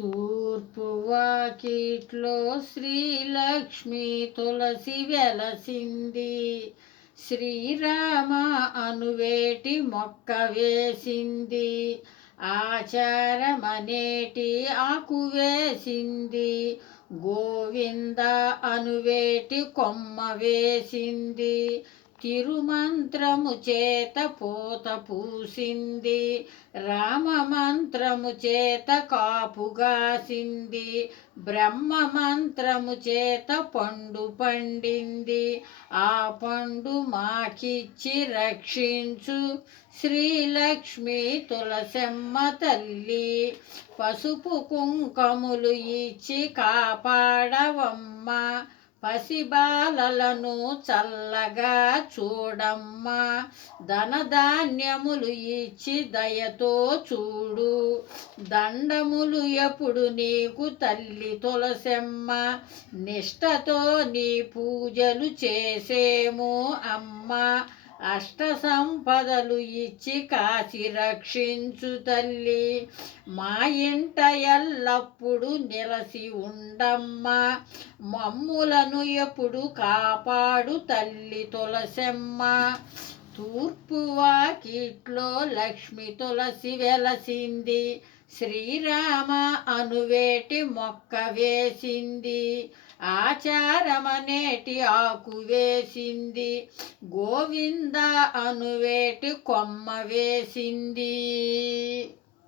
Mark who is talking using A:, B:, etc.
A: తూర్పు వాకిట్లో శ్రీలక్ష్మి తులసి వెలసింది. శ్రీరామ అనువేటి మొక్క వేసింది. ఆచారమనేటి ఆకు వేసింది. గోవింద అనువేటి కొమ్మ వేసింది. తిరుమంత్రము చేత పూత పూసింది. రామ మంత్రము చేత కాపుగాసింది బ్రహ్మ మంత్రము చేత పండు పండింది. ఆ పండు మాకిచ్చి రక్షించు. శ్రీలక్ష్మి తులసమ్మ తల్లి పసుపు కుంకములు ఇచ్చి కాపాడవమ్మ. పసిబాలలను చల్లగా చూడమ్మా ధనధాన్యములు ఇచ్చి దయతో చూడు. దండములు ఎప్పుడు నీకు తల్లి తులసెమ్మ నిష్టతో నీ పూజలు చేసేము అమ్మా. అష్ట సంపదలు ఇచ్చి కాచి రక్షించు తల్లి. మా ఇంట ఎల్లప్పుడు నిలసి ఉండమ్మా. మమ్ములను ఎప్పుడు కాపాడు తల్లి తులసమ్మ. తూర్పు వాకిట్లో లక్ష్మి తులసి వెలసింది. శ్రీరామ అనువేటి మొక్క వేసింది ఆచారమనేటి ఆకు వేసింది గోవింద అనువేటి కొమ్మ వేసింది.